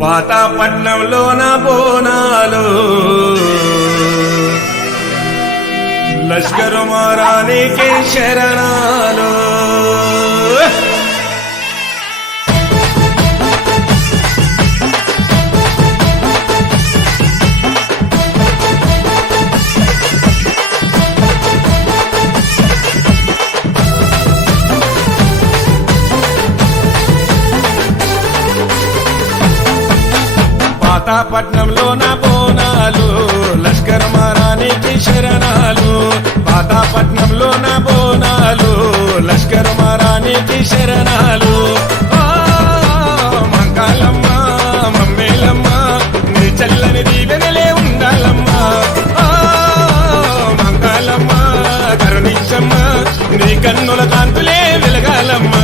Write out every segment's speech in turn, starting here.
పాతాపట్నంలోన బోనాలు లష్కరు మారానికి శరణాలు పాతాపట్నంలోన బోనాలు లష్కర్ మారానికి శరణాలు పాతాపట్నంలోన బోనాలు లష్కర్ మారానికి శరణాలు మంకాలమ్మ మమ్మేలమ్మ నీ చల్లని దీవెనలే ఉండాలమ్మ మంకాలమ్మ కరుణించమ్మ నీ కన్నుల కాంతులే వెలగాలమ్మ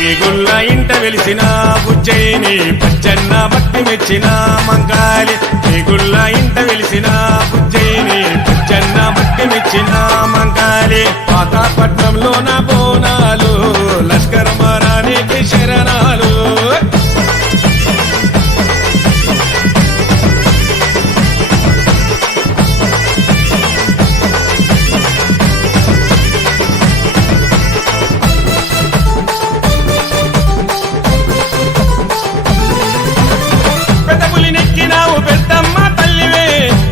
ఈ గుల్ల ఇంట వెలిసిన బుజ్జయిని పచ్చన్న భక్తి మెచ్చిన మంకాలి ఈ గుల్ల ఇంట వెలిసిన బుజ్జయిని పచ్చన్న భక్తి మెచ్చిన మంకాలి పాతాపట్నంలోన బోనాలు లష్కర్ మారానికి శరణాలు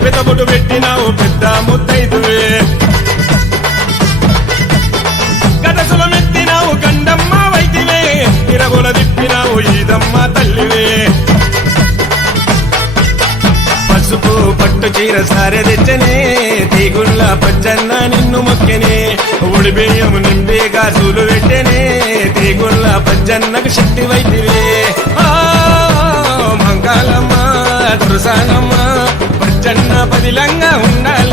పెద్దబుడు పెట్టినావు పెద్ద ముత్తైదువే గదసులు మెత్తినావు గండమ్మ వైతివే ఇరగుల దిప్పినావు ఈదమ్మ తల్లివే పసుపు పట్టు చీర సారె తెచ్చనే తీగుళ్ళ పచ్చన్న నిన్ను మొక్కెనే ఉడి బియ్యము నింపే గాజులు పెట్టనే తీగుళ్ళ పచ్చన్నకు శక్తి వైతివే మంగాళమ్మ దుర్సానమ్మ పచ్చన్న పదిలంగా ఉండాల